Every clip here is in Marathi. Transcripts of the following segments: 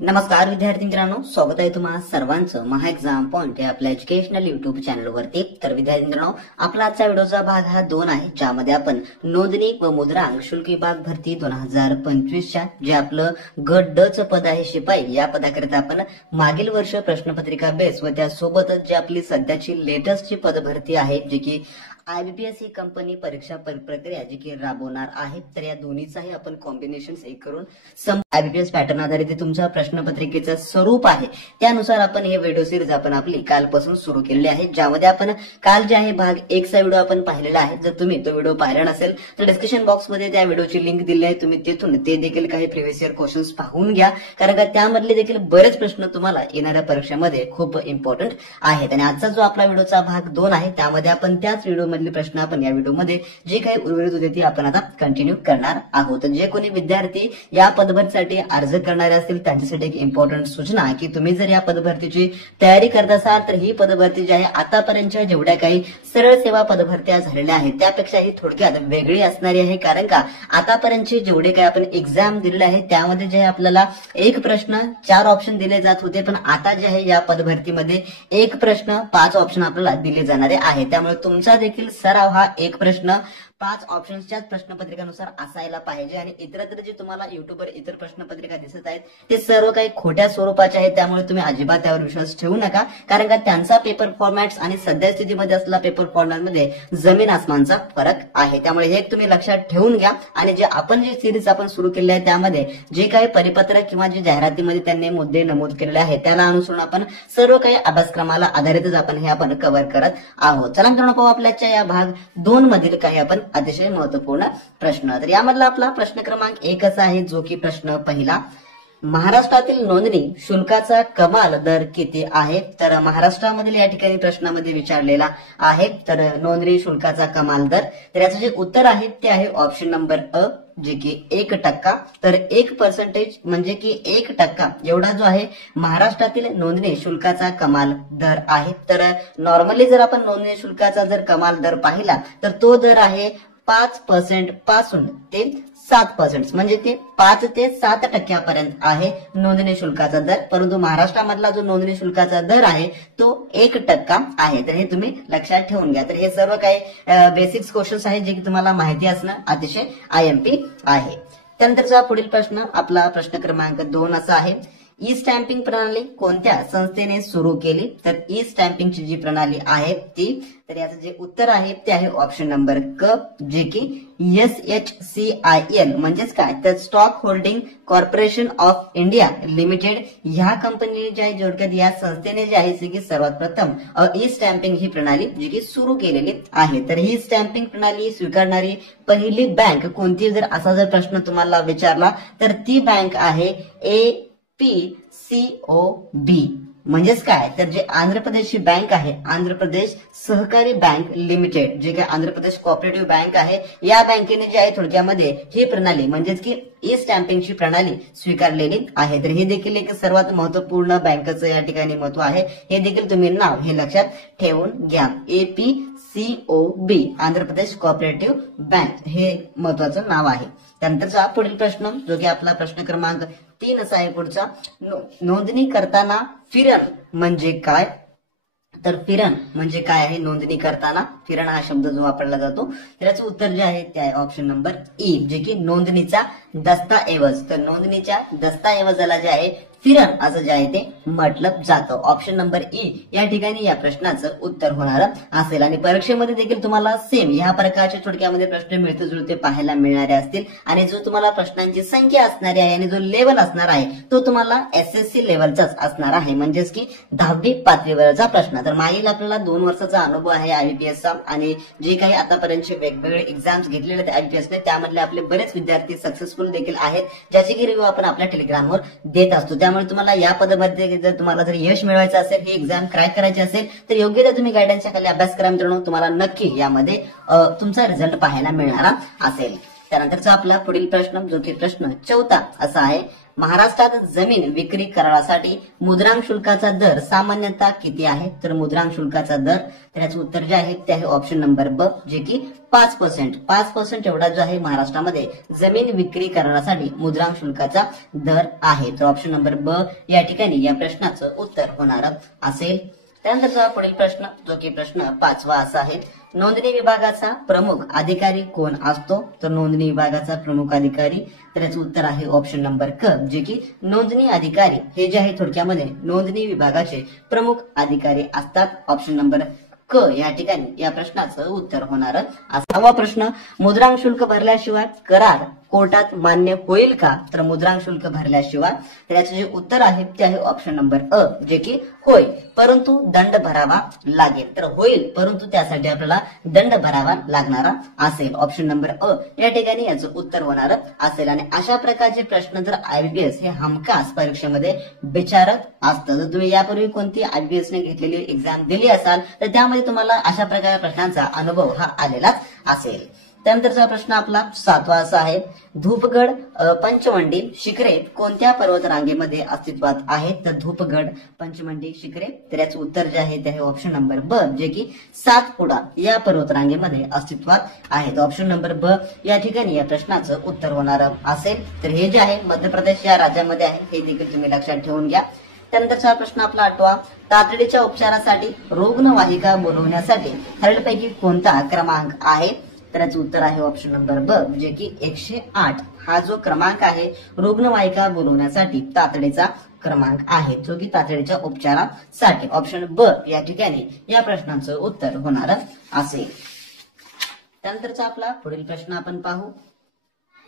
नमस्कार विद्यार्थी मित्रांनो, स्वागत आहे तुम्हा सर्वांचं महा एक्झाम पॉइंट या आपल्या एज्युकेशनल युट्यूब चॅनलवरती। तर विद्यार्थी मित्रांनो, आपला आजचा व्हिडिओचा भाग हा 2 आहे, ज्यामध्ये आपण नोंदणी व मुद्रांक शुल्क विभाग भरती 2025च्या जे आपलं गट ड चं पद आहे शिपाई, या पदाकरिता आपण मागील वर्ष प्रश्नपत्रिका बेस व त्यासोबतच जी आपली सध्याची लेटेस्टची पद भरती आहे, जी की IBPS ही कंपनी परीक्षा प्रक्रिया जी की राबवणार आहे, तर या दोन्हीचाही आपण कॉम्बिनेशन एक करून IBPS पॅटर्न आधारित तुमच्या प्रश्नपत्रिकेचं स्वरूप आहे त्यानुसार आपण हे व्हिडिओ सिरीज आपण आपली कालपासून सुरू केलेली आहे, ज्यामध्ये आपण काल जे आहे भाग 1 चा व्हिडिओ आपण पाहिलेला आहे। जर तुम्ही तो व्हिडिओ पाहिला नसेल तर डिस्क्रिप्शन बॉक्स मध्ये त्या व्हिडिओची लिंक दिली आहे, तुम्ही तिथून ते देखील काही प्रिव्हियस इयर क्वेश्चन्स पाहून घ्या, कारण का त्यामधले देखील बरेच प्रश्न तुम्हाला येणाऱ्या परीक्षेमध्ये खूप इम्पॉर्टंट आहेत। आणि आजचा जो आपला व्हिडिओचा भाग 2 आहे, त्यामध्ये आपण त्याच व्हिडिओ मधले प्रश्न आपण या व्हिडिओमध्ये जे काही उर्वरित होते ते आपण आता कंटिन्यू करणार आहोत। जे कोणी विद्यार्थी या पदभरतीसाठी अर्ज करणारे असतील त्यांच्यासाठी एक इम्पॉर्टंट सूचना की तुम्ही जर या पदभरतीची तयारी करत असाल तर ही पदभरती जी आहे आतापर्यंतच्या जेवढ्या काही सरळ सेवा पदभरत्या झालेल्या आहेत त्यापेक्षा ही थोडक्यात वेगळी असणारी आहे, कारण का आतापर्यंतचे जेवढे काही आपण एक्झाम दिलेले आहे त्यामध्ये जे आपल्याला एक प्रश्न 4 ऑप्शन दिले जात होते, पण आता जे आहे या पदभरतीमध्ये एक प्रश्न 5 ऑप्शन आपल्याला दिले जाणारे आहे। त्यामुळे तुमचा देखील सराव हा एक प्रश्न 5 ऑप्शन्सच्याच प्रश्नपत्रिकानुसार असायला पाहिजे। आणि इतरत्र जे तुम्हाला युट्यूबवर इतर प्रश्नपत्रिका दिसत आहेत ते सर्व काही खोट्या स्वरूपाचे आहेत, त्यामुळे तुम्ही अजिबात त्यावर विश्वास ठेवू नका, कारण का त्यांचा पेपर फॉर्मॅट्स आणि सध्या स्थितीमध्ये असलेला पेपर फॉर्मॅटमध्ये जमीन आसमानचा फरक आहे। त्यामुळे हे तुम्ही लक्षात ठेवून घ्या। आणि जे आपण जी सिरीज आपण सुरू केली आहे त्यामध्ये जे काही परिपत्रक किंवा जे जाहिरातीमध्ये त्यांनी मुद्दे नमूद केलेले आहेत त्याला अनुसरून आपण सर्व काही अभ्यासक्रमाला आधारितच आपण हे आपण कव्हर करत आहोत। चला मित्रांनो, पाहू आपल्याच्या या भाग 2 मधील काही आपण अतिशय महत्वपूर्ण प्रश्न। तर यामधला आपला प्रश्न क्रमांक 1 असा आहे, जो की प्रश्न पहिला, महाराष्ट्रातील नोंदणी शुल्काचा कमाल दर किती आहे? तर महाराष्ट्रामधील या ठिकाणी प्रश्नामध्ये विचारलेला आहे, तर नोंदणी शुल्काचा कमाल दर, तर याचं जे उत्तर आहे ते आहे ऑप्शन नंबर अ, जे की 1%। तर 1% म्हणजे की 1% एवढा जो आहे महाराष्ट्रातील नोंदणी शुल्काचा कमाल दर आहे। तर नॉर्मली जर आपण नोंदणी शुल्काचा जर कमाल दर पाहिला तर तो दर आहे 5% पासून ते 7%, म्हणजे ते 5 ते 7% आहे नोंदणी शुल्काचा दर, परंतु महाराष्ट्रामधला जो नोंदणी शुल्काचा दर आहे तो 1% आहे। तर हे तुम्ही लक्षात ठेवून घ्या। तर हे सर्व काही बेसिक्स क्वेश्चन्स आहेत जे की तुम्हाला माहिती असणं अतिशय IMP आहे। त्यानंतरचा पुढील प्रश्न आपला प्रश्न क्रमांक 2 असा आहे, ई स्टॅम्पिंग प्रणाली कोणत्या संस्थेने सुरू केली? तर ई स्टॅम्पिंगची जी प्रणाली आहे ती, तर याचं जे उत्तर आहे ते आहे ऑप्शन नंबर क, जे की SHCIL म्हणजेच काय तर stock holding corporation of India limited ह्या कंपनीने जे आहे जोडक्यात या संस्थेने जे आहे की सर्वात प्रथम ई स्टॅम्पिंग ही प्रणाली जी की सुरू केलेली आहे। तर ही स्टॅम्पिंग प्रणाली स्वीकारणारी पहिली बँक कोणती जर असा जर प्रश्न तुम्हाला विचारला तर ती बँक आहे APCOB, म्हणजेच काय तर जे आंध्र प्रदेशची बँक आहे आंध्र प्रदेश सहकारी बँक लिमिटेड, जे काय आंध्र प्रदेश कोऑपरेटिव्ह बँक आहे, या बँकेने जे आहे थोडक्यामध्ये ही प्रणाली म्हणजेच की ई स्टॅम्पिंगची प्रणाली स्वीकारलेली आहे। तर हे देखील एक सर्वात महत्वपूर्ण बँकेचं या ठिकाणी महत्व आहे, हे देखील तुम्ही नाव हे लक्षात ठेवून घ्या। APCOB Andhra Pradesh cooperative bank हे महत्वाचं नाव आहे। त्यानंतरचा पुढील प्रश्न जो की आपला प्रश्न क्रमांक 3 असा आहे पुढचा, नोंदणी करताना फिरण म्हणजे काय? तर फिरण म्हणजे काय आहे? नोंदणी करताना फिरण हा शब्द जो वापरला जातो तर याचं उत्तर जे आहे ते आहे ऑप्शन नंबर ई, जे की नोंदणीचा दस्ताऐवज। तर नोंदणीच्या दस्ताऐवजाला जे आहे फिरण असं जे आहे ते म्हटलं जातं। ऑप्शन नंबर ई या ठिकाणी या प्रश्नाचं उत्तर होणार असेल। आणि परीक्षेमध्ये देखील तुम्हाला सेम या प्रकारचे थोडक्यामध्ये प्रश्न मिळते जुळते पाहायला मिळणारे असतील, आणि जो तुम्हाला प्रश्नांची संख्या असणारी आहे आणि जो लेवल असणार आहे तो तुम्हाला SSC लेवलचाच असणार आहे, म्हणजेच की 10वी पातळीवरचा प्रश्न। तर मागील आपल्याला 2 वर्षाचा अनुभव आहे IBPSचा, आणि जे काही आतापर्यंतचे वेगवेगळे एक्झाम्स घेतलेले आहेत IBPSने त्यामधले आपले बरेच विद्यार्थी सक्सेसफुल देखील आहेत, ज्याची की रिव्ह्यू आपण आपल्या टेलिग्रामवर देत असतो। त्यामुळे तुम्हाला या पदामध्ये जर तुम्हाला जर यश मिळवायचं असेल, ही एक्झाम क्रॅक करायची असेल तर योग्य त्या तुम्ही गायडन्सच्या खाली अभ्यास करा मित्रांनो, तुम्हाला नक्की यामध्ये तुमचा रिझल्ट पाहायला मिळणार असेल। त्यानंतरचा आपला पुढील प्रश्न जो की प्रश्न 4 असा आहे, महाराष्ट्रात जमीन विक्री करारासाठी मुद्रांक शुल्काचा दर सामान्यतः किती आहे? तर मुद्रांक शुल्काचा दर, तर याचं उत्तर जे आहे ते आहे ऑप्शन नंबर ब, जे की 5%. 5% एवढा जो आहे महाराष्ट्रामध्ये जमीन विक्री करारासाठी मुद्रांक शुल्काचा दर आहे. तर ऑप्शन नंबर ब या ठिकाणी या प्रश्नाचं उत्तर होणार असेल. त्यानंतरचा पुढील प्रश्न, जो की प्रश्न 5वा असा आहे, नोंदणी विभागाचा प्रमुख अधिकारी कोण असतो? तर नोंदणी विभागाचा प्रमुख अधिकारी, तर याचं उत्तर आहे ऑप्शन नंबर क, जे की नोंदणी अधिकारी हे जे आहे थोडक्यामध्ये नोंदणी विभागाचे प्रमुख अधिकारी असतात. ऑप्शन नंबर क या ठिकाणी या प्रश्नाचं उत्तर होणार. 6वा प्रश्न, मुद्रांक शुल्क भरल्याशिवाय करार कोर्टात मान्य होईल का? तर मुद्रांक शुल्क भरल्याशिवाय, तर याचे जे उत्तर आहे ते आहे ऑप्शन नंबर अ, जे की होय परंतु दंड भरावा लागेल. तर होईल परंतु त्यासाठी आपल्याला दंड भरावा लागणारा असेल. ऑप्शन नंबर अ या ठिकाणी याचं उत्तर होणार असेल. आणि अशा प्रकारचे प्रश्न जर IBPS हे हमखास परीक्षेमध्ये विचारत असतं. जर तुम्ही यापूर्वी कोणती IBPS ने घेतलेली एक्झाम दिली असाल तर त्यामध्ये तुम्हाला अशा प्रकारच्या प्रश्नांचा अनुभव हा आलेलाच असेल. त्यानंतरचा प्रश्न आपला 7वा असा आहे, धूपगड पंचमंडी शिखरे कोणत्या पर्वत रांगेमध्ये अस्तित्वात आहेत? तर धूपगड पंचमंडी शिखरे, तर याचं उत्तर जे आहे ते आहे ऑप्शन नंबर ब, जे की सातपुडा या पर्वत रांगेमध्ये अस्तित्वात आहेत. ऑप्शन नंबर ब या ठिकाणी या प्रश्नाचं उत्तर होणार असेल. तर हे जे आहे मध्य प्रदेश या राज्यामध्ये आहे, हे देखील तुम्ही लक्षात ठेवून घ्या. त्यानंतरचा प्रश्न आपला 8वा, तातडीच्या उपचारासाठी रुग्णवाहिका बोलवण्यासाठी खालीलपैकी कोणता क्रमांक आहे? तर याचं उत्तर आहे ऑप्शन नंबर ब, जे की 108 हा जो क्रमांक आहे रुग्णवाहिका बोलवण्यासाठी तातडीचा क्रमांक आहे, जो की तातडीच्या उपचारासाठी. ऑप्शन ब या ठिकाणी या प्रश्नाचं उत्तर होणार असेल. त्यानंतरचा आपला पुढील प्रश्न आपण पाहू.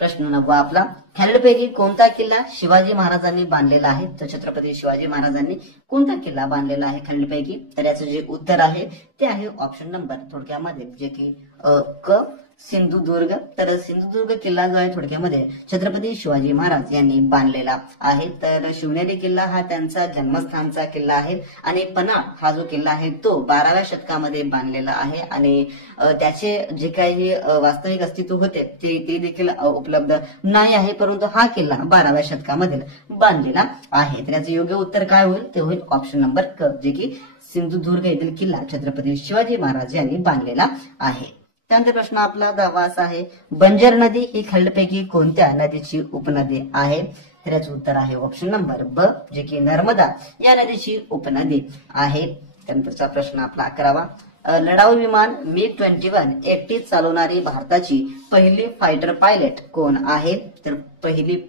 प्रश्न 9वा आपला, खालीलपैकी कोणता किल्ला शिवाजी महाराजांनी बांधलेला आहे? तर छत्रपती शिवाजी महाराजांनी कोणता किल्ला बांधलेला आहे खालीलपैकी? तर याचं जे उत्तर आहे ते आहे ऑप्शन नंबर थोडक्यामध्ये जे की क, सिंधुदुर्ग. तर सिंधुदुर्ग किल्ला जो आहे थोडक्यामध्ये छत्रपती शिवाजी महाराज यांनी बांधलेला आहे. तर शिवनेरी किल्ला हा त्यांचा जन्मस्थानचा किल्ला आहे आणि पन्हाळ हा जो किल्ला आहे तो 12व्या शतकामध्ये बांधलेला आहे. आणि त्याचे जे काही वास्तविक अस्तित्व होते ते देखील उपलब्ध नाही आहे, परंतु हा किल्ला 12व्या शतकामध्ये बांधलेला आहे. तर याचं योग्य उत्तर काय होईल? ते होईल ऑप्शन नंबर क, जे की सिंधुदुर्ग येथील किल्ला छत्रपती शिवाजी महाराज यांनी बांधलेला आहे. त्यानंतर प्रश्न आपला 10वा असा आहे, बंजर नदी ही खालीलपैकी कोणत्या नदीची उपनदी आहे? तर याचं उत्तर आहे ऑप्शन नंबर ब, जे की नर्मदा या नदीची उपनदी आहे. त्यानंतरचा प्रश्न आपला 11वा, लढाऊ विमान MiG-21 एकटीच चालवणारी भारताची पहिली फायटर पायलट कोण आहे? तर पहिली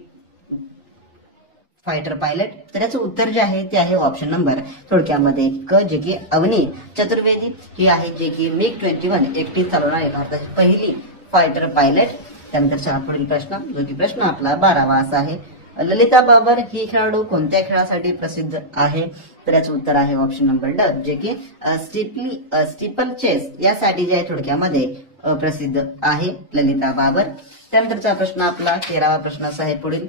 फायटर पायलट, तर याचं उत्तर जे आहे ते आहे ऑप्शन नंबर थोडक्यामध्ये क, जे की अवनी चतुर्वेदी ही आहे, जे की MiG-21 एकटी चालवणारी भारताची पहिली फायटर पायलट. त्यानंतरचा पुढील प्रश्न, जो की प्रश्न आपला 12वा असा आहे, ललिता बाबर ही खेळाडू कोणत्या खेळासाठी प्रसिद्ध आहे? तर याचं उत्तर आहे ऑप्शन नंबर ड, जे की स्टीपल चेस यासाठी जे आहे थोडक्यामध्ये प्रसिद्ध आहे ललिता बाबर. त्यानंतरचा प्रश्न आपला 13वा प्रश्न असा आहे पुढील,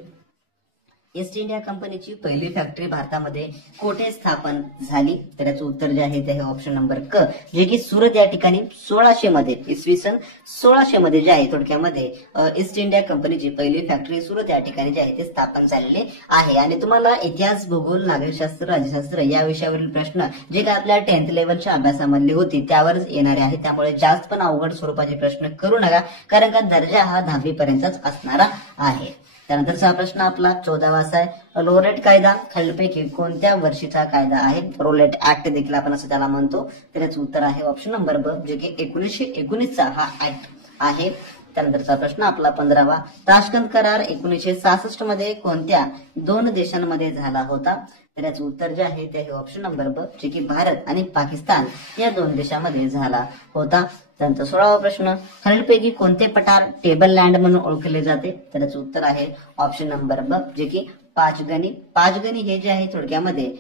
ईस्ट इंडिया कंपनीची पहिली फॅक्टरी भारतामध्ये कोठे स्थापन झाली? तर याचं उत्तर जे आहे ते आहे ऑप्शन नंबर क, जे की सुरत या ठिकाणी 1600 मध्ये, इसवी सन 1600 मध्ये जे आहे थोडक्यामध्ये ईस्ट इंडिया कंपनीची पहिली फॅक्टरी सुरत या ठिकाणी जे आहे ते स्थापन झालेले आहे. आणि तुम्हाला इतिहास, भूगोल, नागरिकशास्त्र, राज्यशास्त्र या विषयावरील प्रश्न जे काय आपल्या 10th लेव्हलच्या अभ्यासामधले होते त्यावरच येणारे आहे. त्यामुळे जास्त पण अवघड स्वरूपाचे प्रश्न करू नका, कारण का दर्जा हा 10वी पर्यंतच असणारा आहे. त्यानंतरचा प्रश्न आपला 14वा असा आहे, रोलेट कायदा खालीलपैकी कोणत्या वर्षीचा कायदा आहे? रोलेट ऍक्ट देखील आपण असं त्याला म्हणतो. तर याचं उत्तर आहे ऑप्शन नंबर ब, जे की 1919चा हा ऍक्ट आहे. त्यानंतरचा प्रश्न आपला 15वा, ताशकंद करार 1966 मध्ये कोणत्या 2 देशांमध्ये झाला होता? तर याचं उत्तर जे आहे ते आहे ऑप्शन नंबर ब, जे की भारत आणि पाकिस्तान या 2 देशांमध्ये झाला होता. त्यानंतर 16वा प्रश्न, खालीलपैकी कोणते पठार टेबल लँड म्हणून ओळखले जाते? तर याचं उत्तर आहे ऑप्शन नंबर ब, जे की पाचगणी. पाचगणी हे जे आहे थोडक्यामध्ये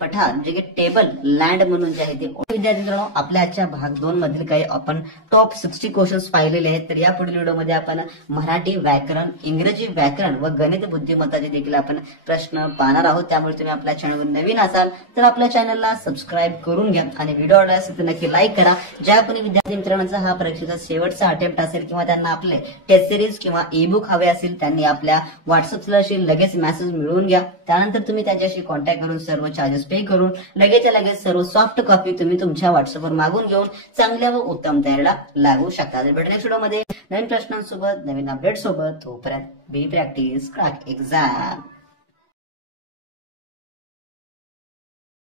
पठार जे की टेबल लँड म्हणून जे आहे ते. विद्यार्थ्यांनो, आपल्या आजच्या भाग 2 मधील काही आपण टॉप 60 क्वेश्चन्स पाहिलेले आहेत. तर या पुढील व्हिडिओमध्ये आपण मराठी व्याकरण, इंग्रजी व्याकरण व गणित बुद्धिमत्ताचे देखील आपण प्रश्न पाहणार आहोत. त्यामुळे तुम्ही आपल्या चॅनलवर नवीन असाल तर आपल्या चॅनलला सबस्क्राईब करून घ्या आणि व्हिडिओ आवडला असेल तर नक्की लाईक करा. ज्या कोणी विद्यार्थी मित्रांचा हा परीक्षेचा शेवटचा अटेम्प्ट असेल किंवा त्यांना आपले टेस्ट सिरीज किंवा ई बुक हवे असेल त्यांनी आपल्या व्हॉट्सअपला लगेच क्लासेस मिळवून घ्या. त्यानंतर तुम्ही त्यांच्याशी कॉन्टॅक्ट करून सर्व चार्जेस पे करून लगेचच्या लगेच सर्व सॉफ्ट कॉपी तुम्ही तुमच्या व्हॉट्सअपवर मागून घेऊन चांगल्या व उत्तम तयारीला लागू शकता. तर भेटण्याच्या व्हिडिओमध्ये नवीन प्रश्नांसोबत नवीन अपडेट सोबत. तोपर्यंत बी प्रॅक्टिस क्रॅक एक्झाम.